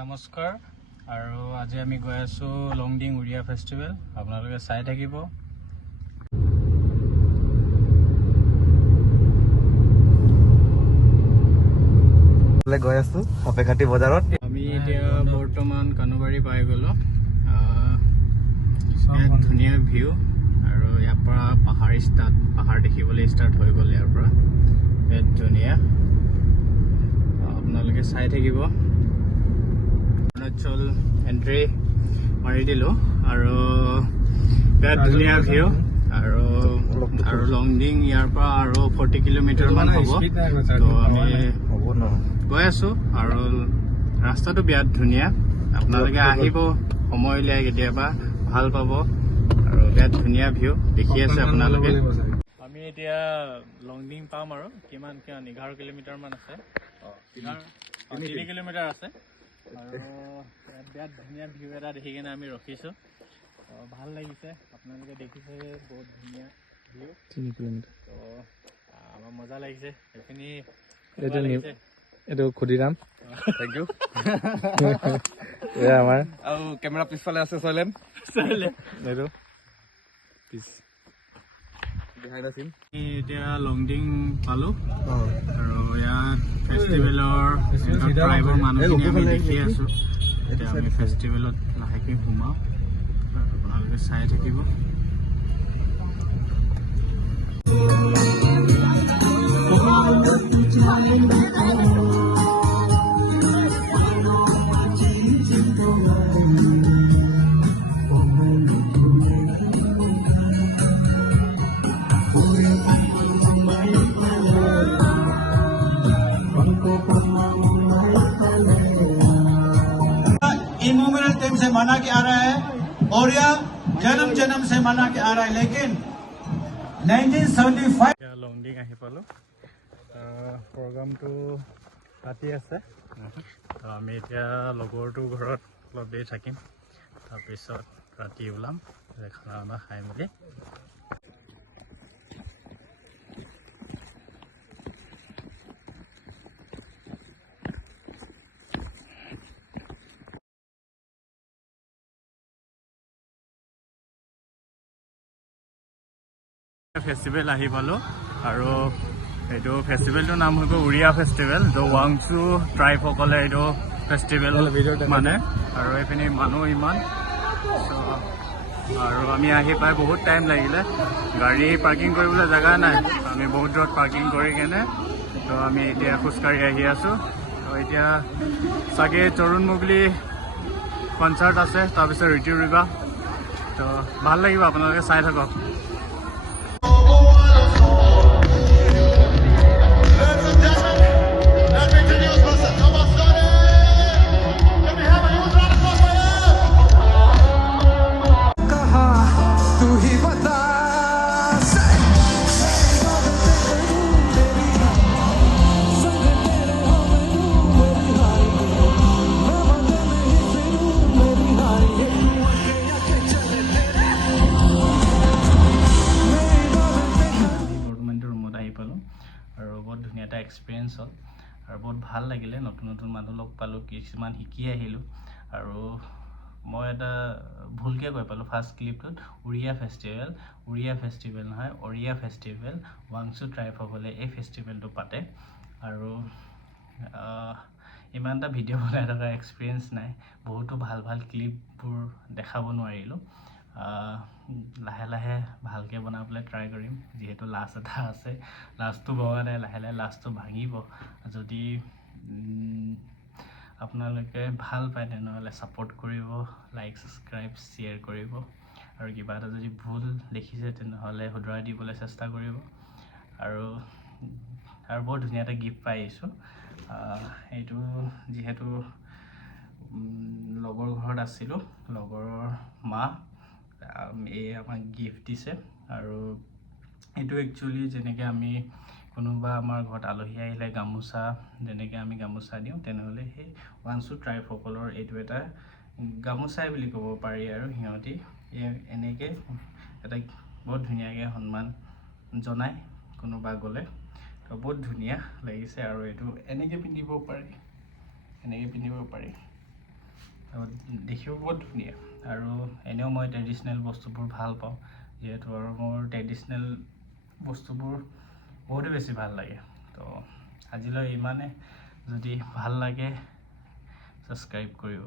নমস্কাৰ আৰু আজি আমি গৈ আছোঁ লংডিং উৰিয়া ফেষ্টিভেল আপোনালোকে চাই থাকিব গৈ আছো সাপেখাতি বজাৰত আমি এতিয়া বৰ্তমান কানুবাৰী পাই গ'লো ইয়াত ধুনীয়া ভিউ আৰু ইয়াৰ পৰা পাহাৰ দেখিবলৈ ষ্টাৰ্ট হৈ গ'ল ইয়াৰ পৰা ইয়াত ধুনীয়া আপোনালোকে চাই থাকিব অৰুণাচল এন্ট্ৰি মাৰি দিলোঁ আৰু বিৰাট ধুনীয়া ভিউ আৰু লংডিং ইয়াৰ পৰা আৰু 40 কিলোমিটাৰ মান হ'ব তো আমি গৈ আছোঁ আৰু ৰাস্তাটো বিৰাট ধুনীয়া আপোনালোকে আহিব সময় উলিয়াই কেতিয়াবা ভাল পাব আৰু বিৰাট ধুনীয়া ভিউ দেখি আছে আপোনালোকে আমি এতিয়া লংডিং পাম আৰু কিমান 11 কিলোমিটাৰ মান আছে 3 কিলোমিটাৰ আছে আৰু বিৰাট ধুনীয়া ভিউ এটা দেখি কিনে আমি ৰখিছোঁ ভাল লাগিছে আপোনালোকে দেখিছে বহুত ধুনীয়া ভিউ 3 কিলোমিটাৰ তো আমাৰ মজা লাগিছে এইখিনি এইটো খুদিৰাম থেংক ইউ আমাৰ আৰু কেমেৰা পিছফালে আছে চলেম এইটো পিছ এতিয়া লংডিং পালোঁ আৰু ইয়াত ফেষ্টিভেলৰ ট্ৰাইবৰ মানুহখিনি আমি দেখি আছোঁ এতিয়া আমি ফেষ্টিভেলত লাহেকৈ সোমাওঁ আপোনালোকে চাই থাকিব इमोशनल टाइम से माना के आ रहा है और यह जन्म से माना के आ रहा है लेकिन 1975 লংডিং আহি পালোঁ প্ৰগ্ৰামটো ৰাতি আছে আমি এতিয়া লগৰটোৰ ঘৰত অলপ দেৰি থাকিম তাৰপিছত ৰাতি ওলাম খানা খাই মেলি ফেষ্টিভেল আহি পালোঁ আৰু এইটো ফেষ্টিভেলটোৰ নাম হৈ গ'ল উৰিয়া ফেষ্টিভেল ত' ৱাংচু ট্ৰাইবসকলে এইটো ফেষ্টিভেল মানে আৰু এইপিনি মানুহ ইমান আৰু আমি আহি পাই বহুত টাইম লাগিলে গাড়ী পাৰ্কিং কৰিবলৈ জেগা নাই আমি বহুত দূৰত পাৰ্কিং কৰি কেনে তো আমি এতিয়া খোজকাঢ়ি আহি আছোঁ তো এতিয়া চাগে তৰুণ মুগলী কনচাৰ্ট আছে তাৰপিছত ঋতু ৰিবা তো ভাল লাগিব আপোনালোকে চাই থাকক আৰু বহুত ধুনীয়া এটা এক্সপিৰিয়েঞ্চ হ'ল আৰু বহুত ভাল লাগিলে নতুন নতুন মানুহ লগ পালোঁ কিছুমান শিকি আহিলোঁ আৰু মই এটা ভুলকৈ কৈ পালোঁ ফাৰ্ষ্ট ক্লিপটোত উৰিয়া ফেষ্টিভেল নহয় অৰিয়া ফেষ্টিভেল ৱাংচু ট্ৰাইবসকলে এই ফেষ্টিভেলটো পাতে আৰু ইমান এটা ভিডিঅ' বনাই থকা এক্সপিৰিয়েঞ্চ নাই বহুতো ভাল ভাল ক্লিপবোৰ দেখাব নোৱাৰিলোঁ লাহে লাহে ভালকৈ বনাবলৈ ট্ৰাই কৰিম যিহেতু লাষ্ট এটা আছে লাষ্টটো ভগা নাই লাহে লাহে লাষ্টটো ভাঙিব যদি আপোনালোকে ভাল পায় তেনেহ'লে ছাপোৰ্ট কৰিব লাইক ছাবস্ক্ৰাইব শ্বেয়াৰ কৰিব আৰু কিবা এটা যদি ভুল দেখিছে তেনেহ'লে শুধৰাই দিবলৈ চেষ্টা কৰিব আৰু বহুত ধুনীয়া এটা গিফ্ট পাই আহিছোঁ এইটো যিহেতু লগৰ ঘৰত আছিলোঁ লগৰৰ মা এই আমাক গিফ্ট দিছে আৰু এইটো একচুৱেলি যেনেকৈ আমি কোনোবা আমাৰ ঘৰত আলহী আহিলে গামোচা যেনেকৈ আমি গামোচা দিওঁ তেনেহ'লে সেই ৱাংচু ট্ৰাইবসকলৰ এইটো এটা গামোচাই বুলি ক'ব পাৰি আৰু সিহঁতি এনেকৈ এটা বহুত ধুনীয়াকৈ সন্মান জনায় কোনোবা গ'লে তো বহুত ধুনীয়া লাগিছে আৰু এইটো এনেকৈ পিন্ধিব পাৰি দেখিও বহুত ধুনীয়া আৰু এনেও মই ট্ৰেডিশ্যনেল বস্তুবোৰ ভাল পাওঁ যিহেতু আৰু মোৰ ট্ৰেডিশ্যনেল বস্তুবোৰ বহুতেই বেছি ভাল লাগে তো আজিলৈ ইমানে যদি ভাল লাগে ছাবস্ক্ৰাইব কৰিব